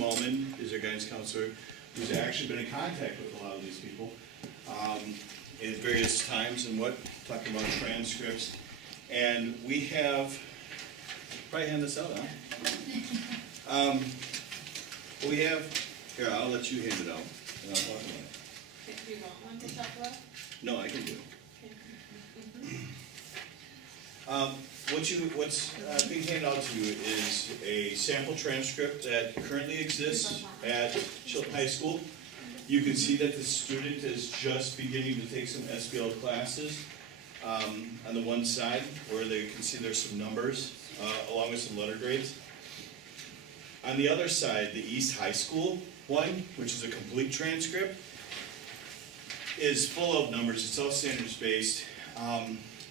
Smallman is our guidance counselor, who's actually been in contact with a lot of these people at various times and talking about transcripts. And we have, probably hand this out, huh? We have, here, I'll let you hand it out, and I'll talk about it. Do you want one to talk about? No, I can do it. What's being handed out to you is a sample transcript that currently exists at Chilton High School. You can see that the student is just beginning to take some SBL classes on the one side, where they can see there's some numbers along with some letter grades. On the other side, the East High School one, which is a complete transcript, is full of numbers. It's all standards based.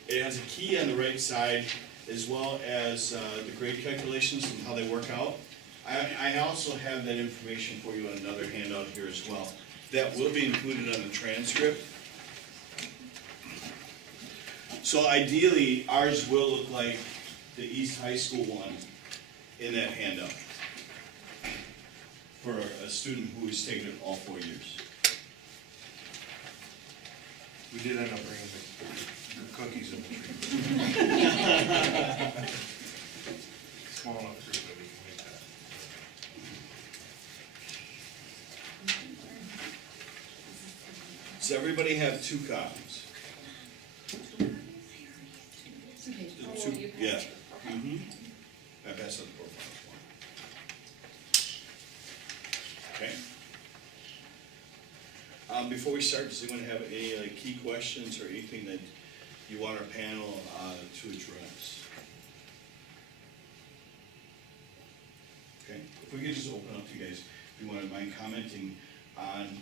It has a key on the right side, as well as the grade calculations and how they work out. I also have that information for you on another handout here as well. That will be included on the transcript. So ideally, ours will look like the East High School one in that handout for a student who has taken it all 4 years. We did end up bringing the cookies in the tree. Small enough group that we can make that. Does everybody have 2 copies? Yeah. Mm-hmm. I pass on the profiles one. Okay. Before we start, does anyone have any key questions or anything that you want our panel to address? Okay. If we could just open up to you guys, if you wouldn't mind commenting on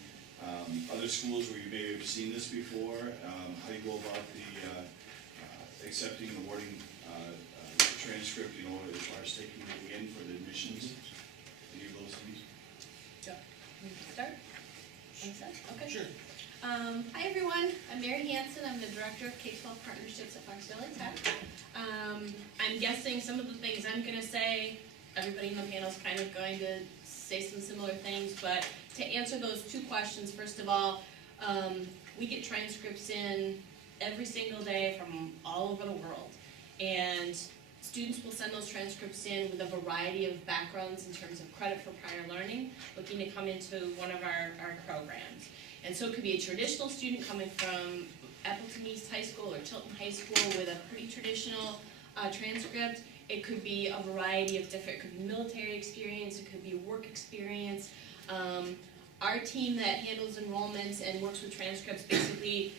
other schools where you may have seen this before, how you go about the accepting and awarding transcript, as far as taking it in for the admissions, any of those things? Yeah. You can start? Think so? Okay. Sure. Hi everyone, I'm Mary Hansen. I'm the Director of K-12 Partnerships at Fox Valley Tech. I'm guessing some of the things I'm going to say, everybody in the panel is kind of going to say some similar things, but to answer those 2 questions, first of all, we get transcripts in every single day from all over the world, and students will send those transcripts in with a variety of backgrounds in terms of credit for prior learning, looking to come into one of our programs. And so it could be a traditional student coming from Appleton East High School or Chilton High School with a pretty traditional transcript. It could be a variety of different, it could be military experience, it could be work experience. Our team that handles enrollments and works with transcripts basically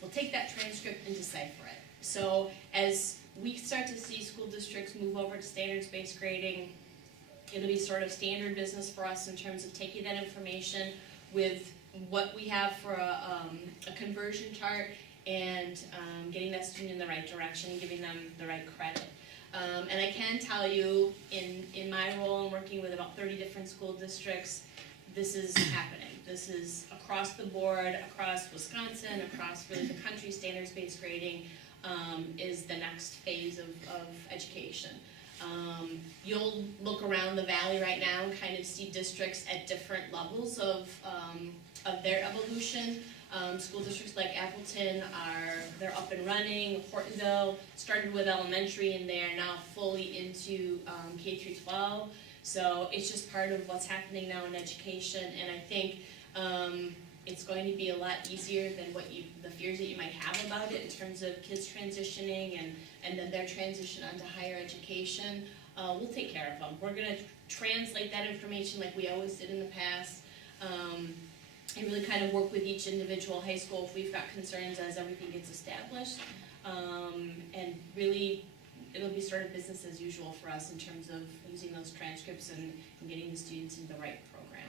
will take that transcript and decipher it. So as we start to see school districts move over to standards-based grading, it'll be sort of standard business for us in terms of taking that information with what we have for a conversion chart and getting that student in the right direction and giving them the right credit. And I can tell you, in my role in working with about 30 different school districts, this is happening. This is across the board, across Wisconsin, across really the country. Standards-based grading is the next phase of education. You'll look around the valley right now and kind of see districts at different levels of their evolution. School districts like Appleton they're up and running. Hortonville started with elementary and they are now fully into K through 12. So it's just part of what's happening now in education, and I think it's going to be a lot easier than the fears that you might have about it in terms of kids transitioning and then their transition onto higher education. We'll take care of them. We're going to translate that information like we always did in the past. And really kind of work with each individual high school if we've got concerns as everything gets established. And really, it'll be sort of business as usual for us in terms of using those transcripts and getting the students in the right program.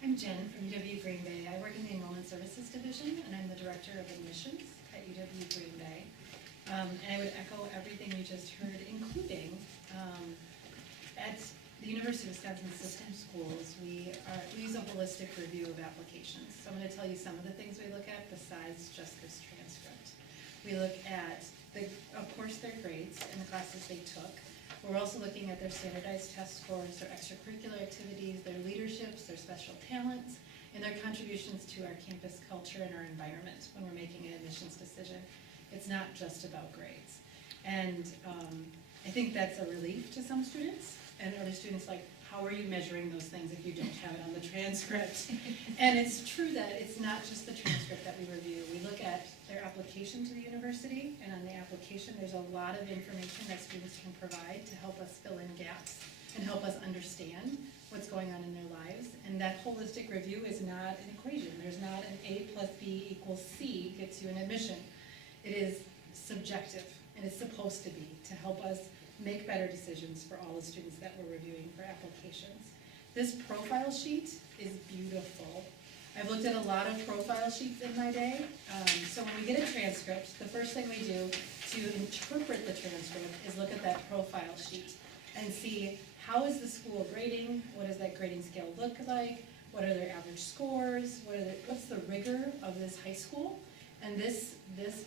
I'm Jen from UW Green Bay. I work in the Enrollment Services Division, and I'm the Director of Admissions at UW Green Bay. And I would echo everything you just heard, including at the University of Wisconsin System Schools, we use a holistic review of applications. So I'm going to tell you some of the things we look at besides just this transcript. We look at, of course, their grades and the classes they took. We're also looking at their standardized test scores, their extracurricular activities, their leaderships, their special talents, and their contributions to our campus culture and our environment when we're making an admissions decision. It's not just about grades. And I think that's a relief to some students, and other students like, how are you measuring those things if you don't have it on the transcript? And it's true that it's not just the transcript that we review. We look at their application to the university, and on the application, there's a lot of information that students can provide to help us fill in gaps and help us understand what's going on in their lives. And that holistic review is not an equation. There's not an A plus B equals C gets you an admission. It is subjective, and it's supposed to be, to help us make better decisions for all the students that we're reviewing for applications. This profile sheet is beautiful. I've looked at a lot of profile sheets in my day. So when we get a transcript, the first thing we do to interpret the transcript is look at that profile sheet and see how is the school grading, what does that grading scale look like, what are their average scores, what's the rigor of this high school. And this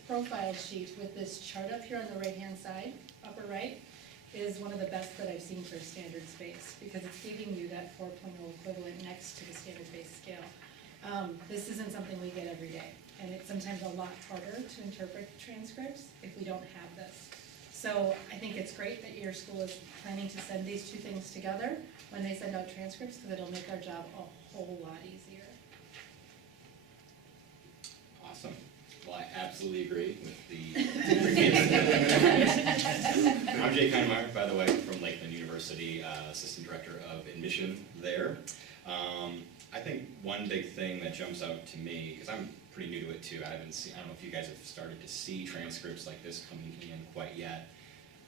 profile sheet with this chart up here on the right-hand side, upper right, is one of the best that I've seen for standards-based, because it's giving you that 4.0 equivalent next to the standard-based scale. This isn't something we get every day, and it's sometimes a lot harder to interpret transcripts if we don't have this. So I think it's great that your school is planning to send these two things together when they send out transcripts, because it'll make our job a whole lot easier. Awesome. Well, I absolutely agree with the I'm Jay Kinemeyer, by the way, from Lakeland University, Assistant Director of Admission there. I think one big thing that jumps out to me, because I'm pretty new to it too, I don't know if you guys have started to see transcripts like this coming in quite yet,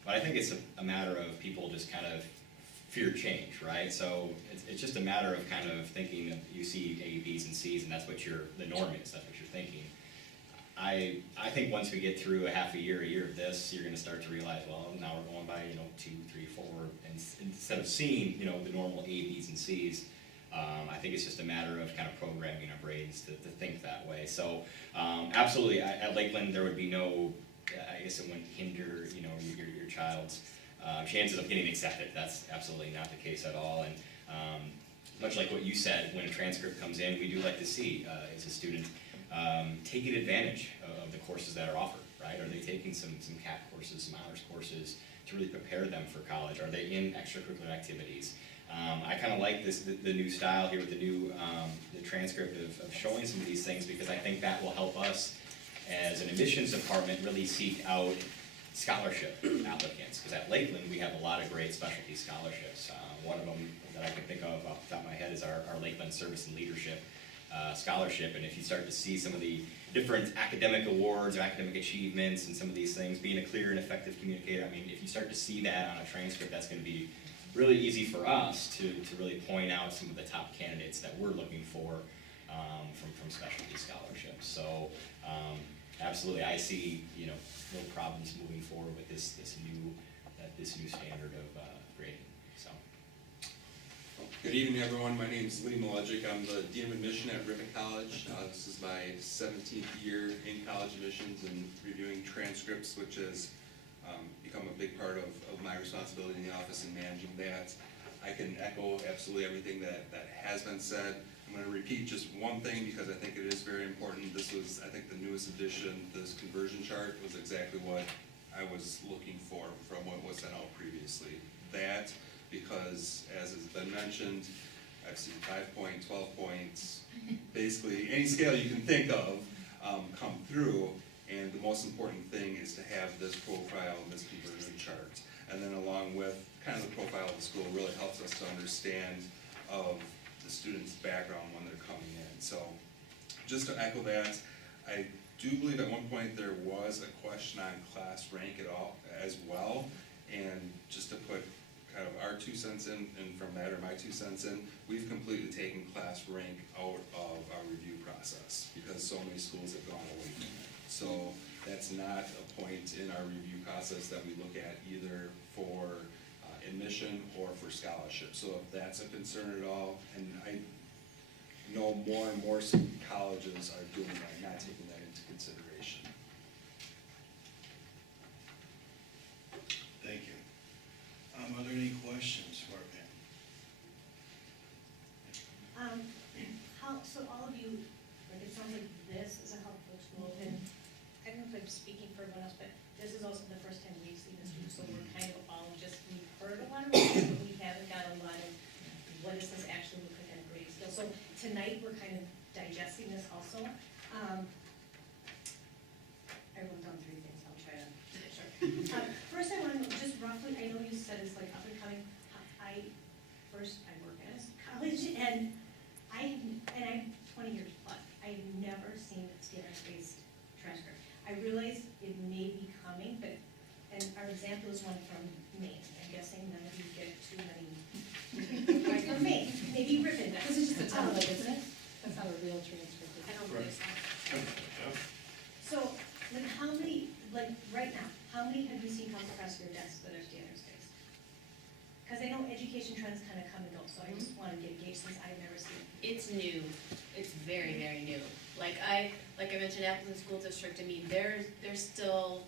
but I think it's a matter of people just kind of fear change, right? So it's just a matter of kind of thinking that you see A, B's, and C's, and that's what the norm is, that's what you're thinking. I think once we get through a half a year of this, you're going to start to realize, well, now we're going by, 2, 3, 4, and instead of seeing, the normal A, B's, and C's, I think it's just a matter of kind of programming our brains to think that way. So absolutely, at Lakeland, there would be no, I guess it wouldn't hinder, your child's chances of getting accepted. That's absolutely not the case at all. And much like what you said, when a transcript comes in, we do like to see, as a student, taking advantage of the courses that are offered, right? Are they taking some CAT courses, some honors courses to really prepare them for college? Are they in extracurricular activities? I kind of like the new style here with the new the transcript of showing some of these things, because I think that will help us as an admissions department really seek out scholarship applicants, because at Lakeland we have a lot of great specialty scholarships. One of them that I can think of off the top of my head is our Lakeland Service and Leadership scholarship. And if you start to see some of the different academic awards or academic achievements and some of these things, being a clear and effective communicator, I mean, if you start to see that on a transcript, that's going to be really easy for us to really point out some of the top candidates that we're looking for from specialty scholarships. So absolutely, I see no problems moving forward with this new standard of grading. So. Good evening, everyone. My name is Lee Malejic. I'm the Dean of Admission at Ripon College. This is my 17th year in college admissions and reviewing transcripts, which has become a big part of my responsibility in the office and managing that. I can echo absolutely everything that has been said. I'm going to repeat just one thing because I think it is very important. This was, I think, the newest addition. This conversion chart was exactly what I was looking for from what was sent out previously. That, because as has been mentioned, I've seen 5 point, 12 points, basically any scale you can think of come through, and the most important thing is to have this profile and this conversion chart. And then along with kind of the profile of the school really helps us to understand of the student's background when they're coming in. So just to echo that, I do believe at one point there was a question on class rank at all as well, and just to put kind of our 2 cents in, and from that, or my 2 cents in, we've completely taken class rank out of our review process because so many schools have gone away from it. So that's not a point in our review process that we look at either for admission or for scholarship. So if that's a concern at all, and I know more and more colleges are doing that, not taking that into consideration. Thank you. Are there any questions for our panel? So all of you, like it sounds like this is a helpful tool, and I don't know if I'm speaking for everyone else, but this is also the first time we've seen this tool, so we're kind of all just, we've heard a lot of it, but we haven't got a lot of, what does this actually look like on a grading scale? So tonight, we're kind of digesting this also. I wrote down three things, I'll try to make sure. First, I want to know, just roughly, I know you said it's like up and coming, I work at a college, and I'm 20 years plus, I've never seen a standards-based transcript. I realize it may be coming, but, and our example is one from Maine. I'm guessing none of you get too many right from Maine, maybe Ripon does. This is just a template, isn't it? That's not a real transcript. is it? I don't believe so. So, like how many, like right now, how many have you seen come across your desk that are standards-based? Because I know education trends kind of come and go, so I just want to get a gauge since I've never seen it. It's new, it's very, very new. Like I mentioned, Appleton School District, I mean, they're still,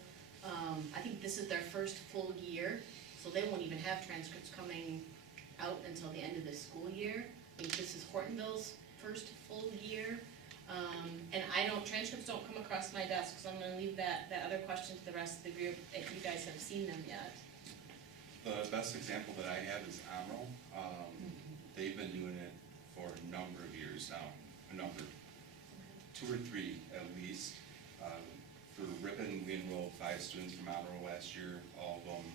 I think this is their first full year, so they won't even have transcripts coming out until the end of this school year. I think this is Hortonville's first full year. Transcripts don't come across my desk, so I'm gonna leave that other question to the rest of the group, if you guys have seen them yet. The best example that I have is Amro. They've been doing it for a number of years now, two or three at least. For Ripon, we enrolled 5 students from Amro last year, all of them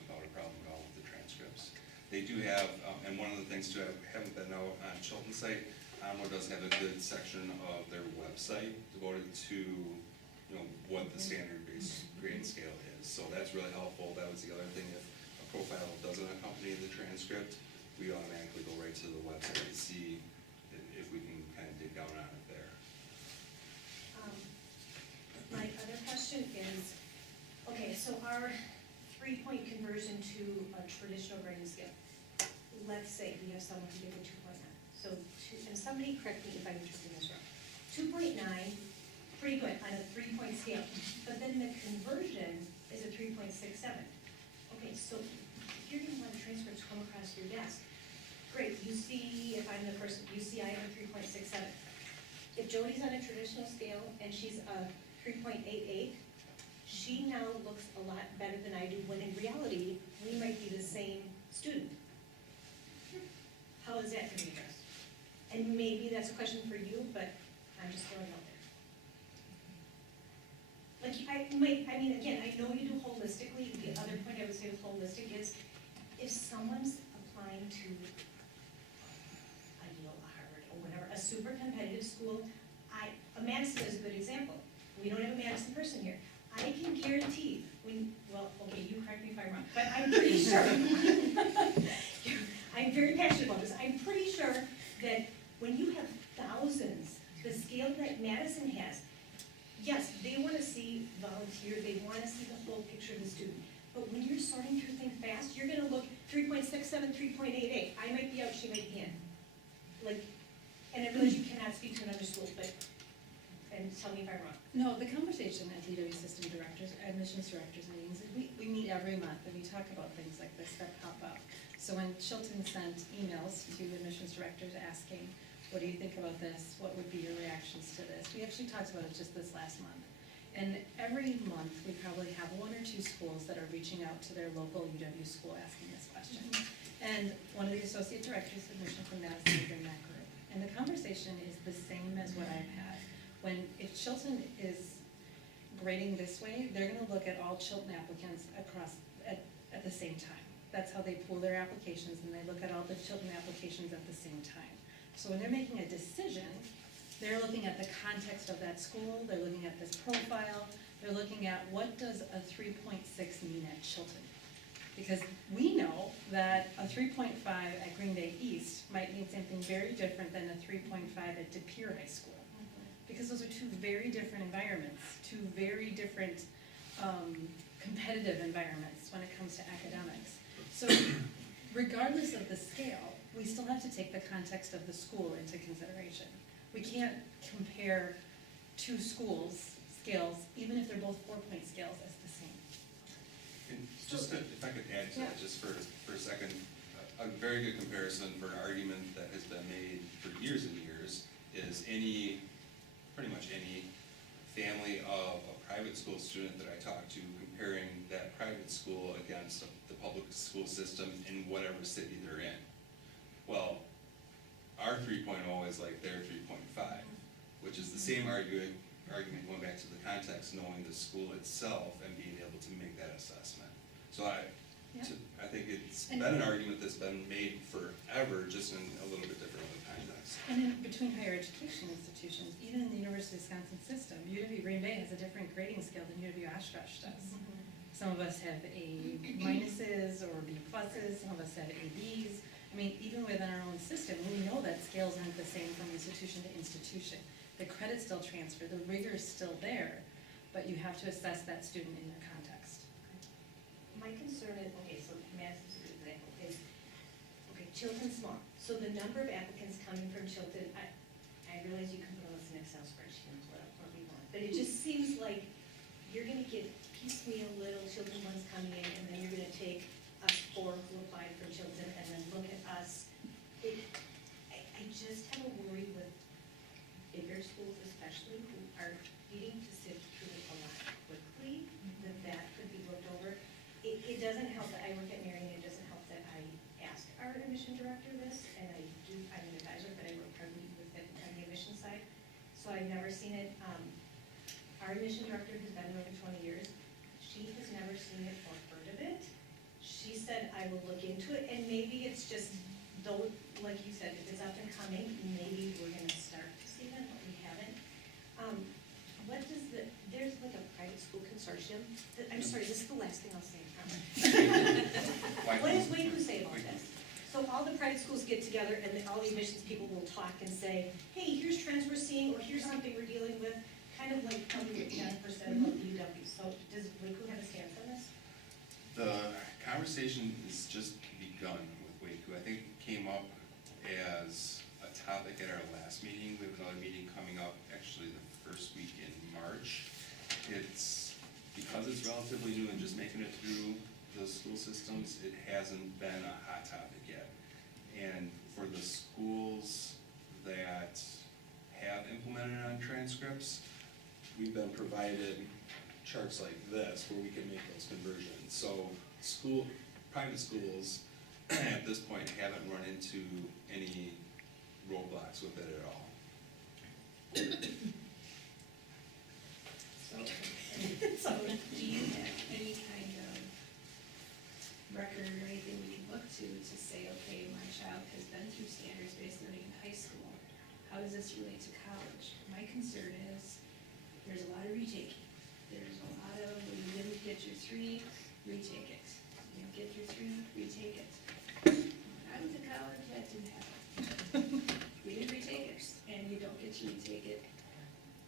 without a problem at all with the transcripts. They do have, and one of the things too, I haven't been out on Chilton's site, Amro does have a good section of their website devoted to, what the standard-based grading scale is. So that's really helpful. That was the other thing. If a profile doesn't accompany the transcript, we automatically go right to the website to see if we can kind of dig down on it there. My other question is, okay, so our 3-point conversion to a traditional grading scale. Let's say we have someone who gave a 2.9. So, and somebody correct me if I'm interpreting this wrong. 2.9, pretty good on a 3-point scale, but then the conversion is a 3.67. Okay, so if you're gonna want transcripts come across your desk, great, you see, if I'm the person, you see I have a 3.67. If Jody's on a traditional scale and she's a 3.88, she now looks a lot better than I do, when in reality, we might be the same student. How is that gonna be addressed? And maybe that's a question for you, but I'm just throwing it out there. Like, I mean, again, I know you do holistically. The other point I would say with holistic is, if someone's applying to Harvard or whatever, a super competitive school, Madison is a good example. We don't have a Madison person here. I can guarantee, okay, you correct me if I'm wrong, but I'm pretty sure, I'm very passionate about this, I'm pretty sure that when you have thousands, the scale that Madison has, yes, they want to see volunteer, they want to see the whole picture of the student. But when you're sorting through things fast, you're going to look 3.67, 3.88. I might be out, she might be in. And I realize you cannot speak to another school, but, and tell me if I'm wrong. No, the conversation at DW system directors, admissions directors meetings, we meet every month and we talk about things like this that pop up. So when Chilton sent emails to admissions directors asking, what do you think about this? What would be your reactions to this? We actually talked about it just this last month. And every month, we probably have 1 or 2 schools that are reaching out to their local UW school asking this question. And one of the associate directors of admission from Madison is in that group. And the conversation is the same as what I've had. If Chilton is grading this way, they're gonna look at all Chilton applicants across at the same time. That's how they pool their applications, and they look at all the Chilton applications at the same time. So when they're making a decision, they're looking at the context of that school, they're looking at this profile, they're looking at what does a 3.6 mean at Chilton? Because we know that a 3.5 at Green Bay East might mean something very different than a 3.5 at De Pere High School. Because those are 2 very different environments, 2 very different competitive environments when it comes to academics. So regardless of the scale, we still have to take the context of the school into consideration. We can't compare 2 schools' scales, even if they're both 4-point scales, as the same. Just to, if I could add to that, just for a second, a very good comparison for an argument that has been made for years and years is pretty much any family of a private school student that I talk to, comparing that private school against the public school system in whatever city they're in. Well, our 3.0 is like their 3.5, which is the same argument going back to the context, knowing the school itself and being able to make that assessment. So I think it's been an argument that's been made forever, just in a little bit different of a context. And in between higher education institutions, even in the University of Wisconsin system, UW Green Bay has a different grading scale than UW Oshkosh does. Some of us have A minuses or B pluses, some of us have A Bs. I mean, even within our own system, we know that scales aren't the same from institution to institution. The credits still transfer, the rigor is still there, but you have to assess that student in their context. My concern is, okay, so Madison's a good example, is, okay, Chilton's small, so the number of applicants coming from Chilton, I realize you can put all this in Excel spreadsheet and pull it up what we want, but it just seems like you're gonna get piecemeal little Chilton ones coming in, and then you're gonna take us 4 who applied for Chilton, and then look at us. I just have a worry with bigger schools especially, who are needing to sift through it a lot quickly, that could be looked over. It doesn't help that I work at Marion, it doesn't help that I ask our admission director this, and I'm an advisor, but I work partly with it on the admission side, so I've never seen it. Our admission director has been there over 20 years, she has never seen it or heard of it. She said, I will look into it, and maybe it's just, though, like you said, if it's up and coming, maybe we're gonna start to see that, but we haven't. What does there's like a private school consortium, I'm sorry, this is the last thing I'll say, I promise. What does WACU say about this? So all the private schools get together and all the admissions people will talk and say, hey, here's trends we're seeing, or here's something we're dealing with, kind of like probably 10% about the UW. So does WACU have a stance on this? The conversation is just begun with WACU. I think it came up as a topic at our last meeting. We have another meeting coming up actually the first week in March. It's because it's relatively new and just making it through the school systems, it hasn't been a hot topic yet. And for the schools that have implemented on transcripts, we've been provided charts like this where we can make those conversions. So private schools at this point haven't run into any roadblocks with it at all. So do you have any kind of record or anything we can look to say, okay, my child has been through standards-based learning in high school, how does this relate to college? My concern is, there's a lot of retaking. There's a lot of, when you didn't get your 3, retake it. You didn't get your 3, retake it. When I went to college, that didn't happen. We didn't retake it, and you don't get to retake it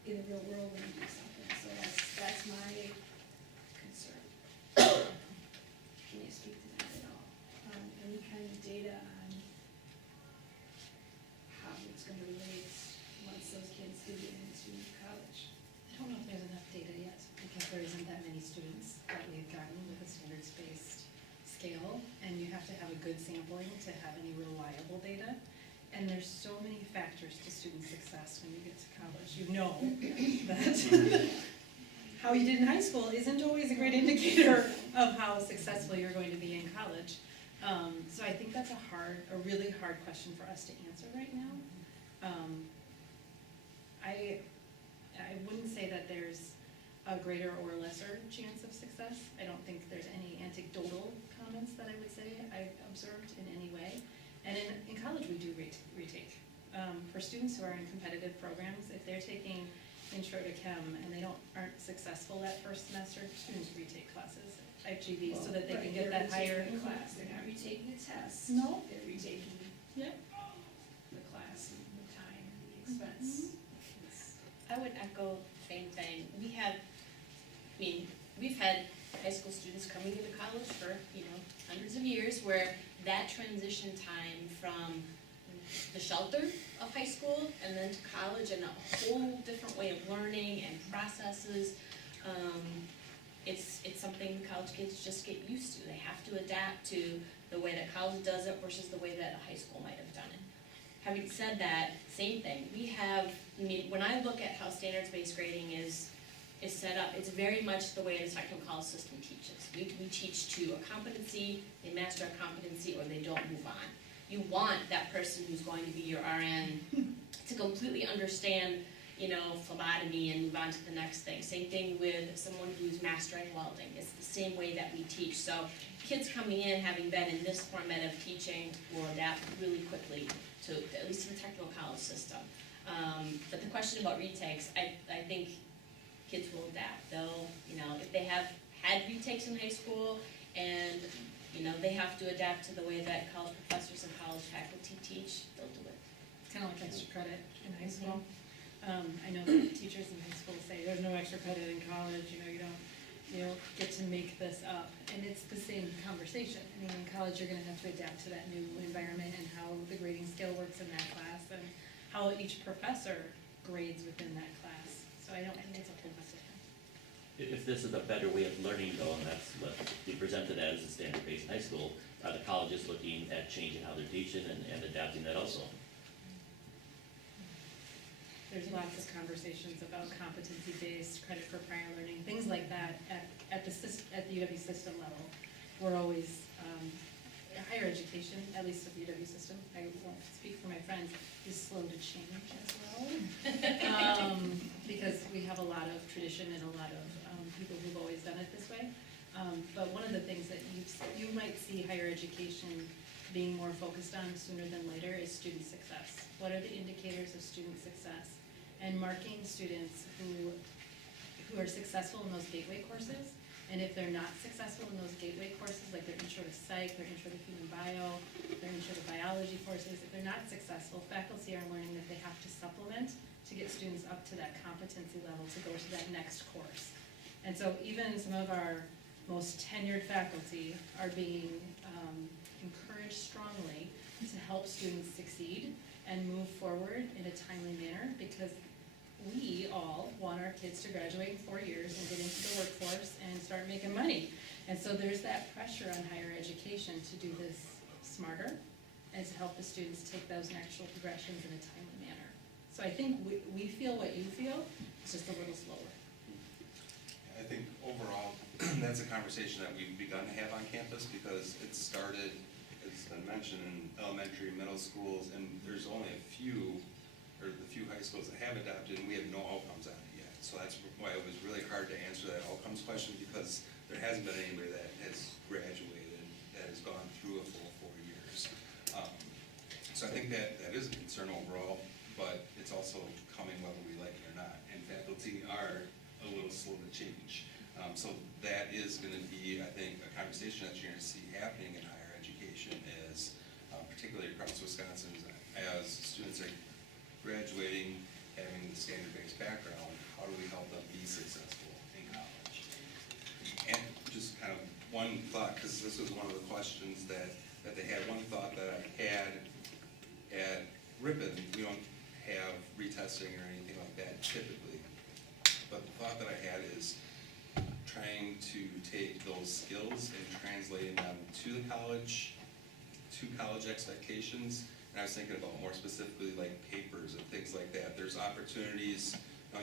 in the real world when you do something. So that's my concern. Can you speak to that at all? Any kind of data on how it's going to relate once those kids do get into college? I don't know if there's enough data yet, because there isn't that many students that we've gotten with a standards-based scale, and you have to have a good sampling to have any reliable data. And there's so many factors to student success when you get to college. You know that how you did in high school isn't always a great indicator of how successful you're going to be in college. So I think that's a really hard question for us to answer right now. I wouldn't say that there's a greater or lesser chance of success. I don't think there's any anecdotal comments that I would say I've observed in any way. And in college, we do retake. For students who are in competitive programs, if they're taking intro to chem and they aren't successful that first semester, students retake classes at GV so that they can get that higher. They're retaking the class, they're not retaking the test. No. They're retaking the class and the time, and the expense. I would echo the same thing. We've had high school students coming into college for, hundreds of years where that transition time from the shelter of high school and then to college and a whole different way of learning and processes, it's something college kids just get used to. They have to adapt to the way that college does it versus the way that a high school might have done it. Having said that, same thing, when I look at how standards-based grading is set up, it's very much the way the technical college system teaches. We teach to a competency, they master a competency, or they don't move on. You want that person who's going to be your RN to completely understand, phlebotomy and move on to the next thing. Same thing with someone who's mastering welding. It's the same way that we teach. So kids coming in, having been in this format of teaching, will adapt really quickly to, at least to the technical college system. But the question about retakes, I think kids will adapt. They'll, if they have had retakes in high school and, they have to adapt to the way that college professors and college faculty teach, they'll do it. It's kind of like extra credit in high school. I know that teachers in high school say there's no extra credit in college, you don't get to make this up. And it's the same conversation. I mean, in college, you're gonna have to adapt to that new environment and how the grading scale works in that class and how each professor grades within that class. So I think it's a whole mess of things. If this is a better way of learning though, and that's what we presented as a standard-based high school, are the colleges looking at changing how they're teaching and adapting that also? There's lots of conversations about competency-based credit for prior learning, things like that at the UW system level. We're always, higher education, at least at the UW system, I won't speak for my friends, is slow to change as well. Because we have a lot of tradition and a lot of people who've always done it this way. But one of the things that you might see higher education being more focused on sooner than later is student success. What are the indicators of student success? And marking students who are successful in those gateway courses, and if they're not successful in those gateway courses, like their intro to psych, their intro to human bio, their intro to biology courses, if they're not successful, faculty are learning that they have to supplement to get students up to that competency level to go to that next course. And so even some of our most tenured faculty are being encouraged strongly to help students succeed and move forward in a timely manner, because we all want our kids to graduate in 4 years and get into the workforce and start making money. And so there's that pressure on higher education to do this smarter and to help the students take those natural progressions in a timely manner. So I think we feel what you feel, it's just a little slower. I think overall, that's a conversation that we've begun to have on campus, because it started, as has been mentioned, in elementary, middle schools, and there's only the few high schools that have adopted, and we have no outcomes on it yet. So that's why it was really hard to answer that outcomes question, because there hasn't been anybody that has graduated, that has gone through a full 4 years. So I think that is a concern overall, but it's also coming whether we like it or not, and faculty are a little slow to change. So that is gonna be, I think, a conversation that you're gonna see happening in higher education is, particularly across Wisconsin, as students are graduating, having the standard-based background, how do we help them be successful in college? And just kind of one thought, because this was one of the questions that they had, one thought that I had at Ripon, we don't have retesting or anything like that typically, but the thought that I had is trying to take those skills and translating them to the college expectations. And I was thinking about more specifically like papers and things like that. There's opportunities,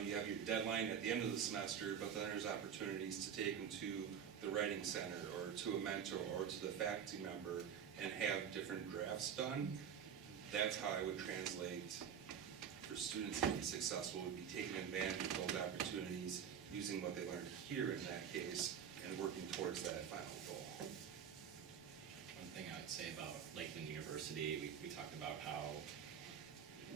you have your deadline at the end of the semester, but then there's opportunities to take them to the writing center or to a mentor or to the faculty member and have different drafts done. That's how I would translate for students to be successful, would be taking advantage of those opportunities, using what they learned here in that case, and working towards that final goal. One thing I would say about Lakeland University, we talked about how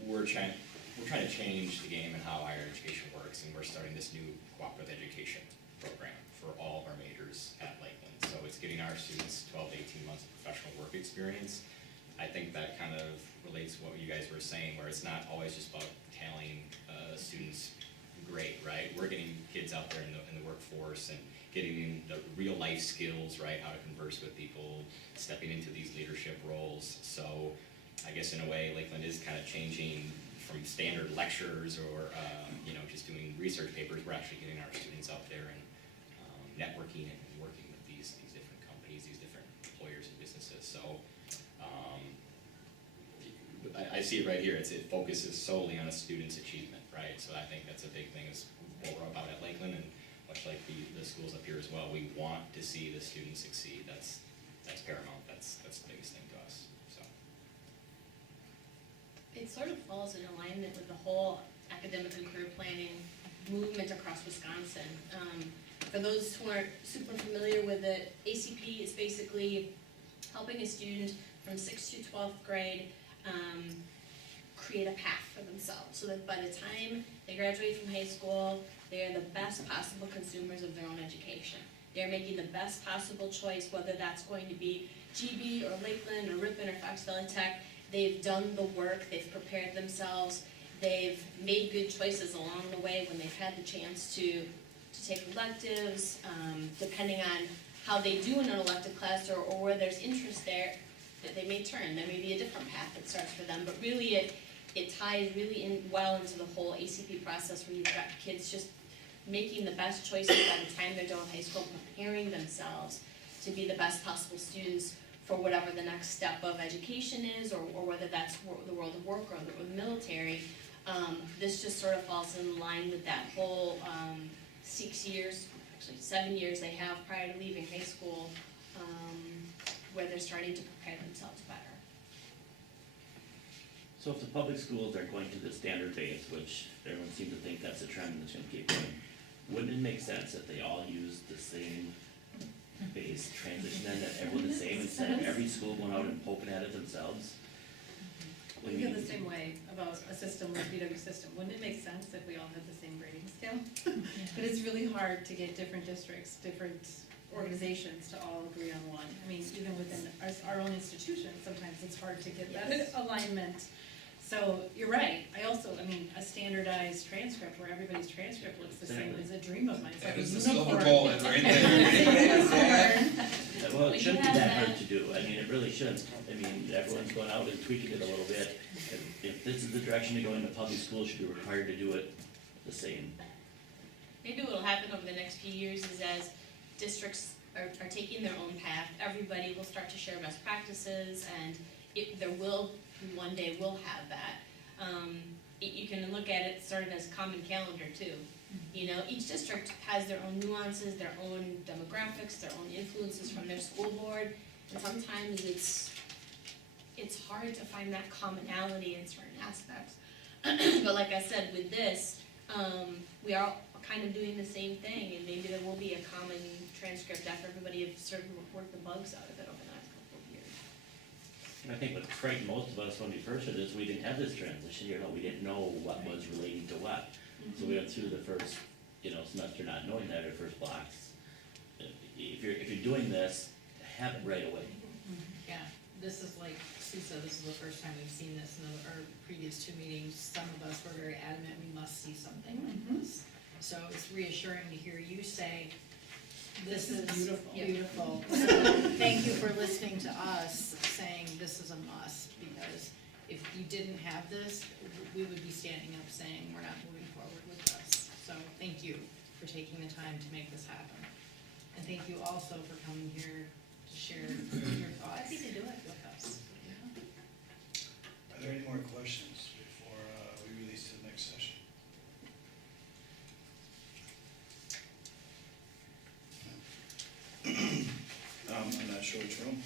we're trying to change the game and how higher education works, and we're starting this new cooperative education program for all of our majors at Lakeland. So it's getting our students 12 to 18 months of professional work experience. I think that kind of relates to what you guys were saying, where it's not always just about telling students great, right? We're getting kids out there in the workforce and getting in the real life skills, right? How to converse with people, stepping into these leadership roles. So I guess in a way, Lakeland is kind of changing from standard lectures or just doing research papers. We're actually getting our students out there and networking and working with these different companies, these different employers and businesses. So I see it right here. It focuses solely on a student's achievement, right? So I think that's a big thing is what we're about at Lakeland, and much like the schools up here as well. We want to see the students succeed. That's paramount. That's the biggest thing to us. So It sort of falls in alignment with the whole academic and career planning movement across Wisconsin. For those who aren't super familiar with it, ACP is basically helping a student from 6th to 12th grade create a path for themselves, so that by the time they graduate from high school, they're the best possible consumers of their own education. They're making the best possible choice, whether that's going to be GB or Lakeland or Ripon or Fox Valley Tech. They've done the work, they've prepared themselves, they've made good choices along the way when they've had the chance to take electives, depending on how they do in an elective class or where there's interest there, that they may turn. There may be a different path that starts for them, but really it ties really well into the whole ACP process, where you've got kids just making the best choices by the time they're done with high school, preparing themselves to be the best possible students for whatever the next step of education is, or whether that's the world of work or the military. This just sort of falls in line with that whole 6 years, actually 7 years they have prior to leaving high school, where they're starting to prepare themselves better. So if the public schools are going to the standard base, which everyone seems to think that's a trend that's gonna keep going, wouldn't it make sense if they all use the same base transition then, that everyone the same, instead of every school going out and poking at it themselves? We feel the same way about a system like BW system. Wouldn't it make sense if we all had the same grading scale? But it's really hard to get different districts, different organizations to all agree on one. I mean, even within our own institution, sometimes it's hard to get that alignment. So you're right. I mean, a standardized transcript where everybody's transcript looks the same is a dream of mine. It's like That a is the silver unicorn. bullet right there. Well, it We shouldn't be have that that. hard to do. I mean, it really shouldn't. I mean, everyone's going out and tweaking it a little bit. If this is the direction to go into, public schools should be required to do it the same. Maybe what'll happen over the next few years is as districts are taking their own path, everybody will start to share best practices, and one day we'll have that. You can look at it sort of as common calendar too. You know, each district has their own nuances, their own demographics, their own influences from their school board, and sometimes it's hard to find that commonality in certain aspects. But like I said, with this, we are kind of doing the same thing, and maybe there will be a common transcript after everybody has sort of worked the bugs out of it over the last couple of years. And I think what frightened most of us when we first did this, we didn't have this transition, we didn't know what was relating to what. So we went through the first, semester not knowing that, or first blocks. If you're doing this, have it right away. Yeah, this is like Sue said, this is the first time we've seen this in our previous two meetings. Some of us were very adamant we must see something like this. So it's reassuring to hear you say, this is beautiful. So thank you for listening to us saying this is a must, because if you didn't have this, we would be standing up saying we're not moving forward with this. So thank you for taking the time to make this happen. And thank you also for coming here to share your thoughts. Happy to do it. With us. Are there any more questions before we release to the next session? I'm not sure which room.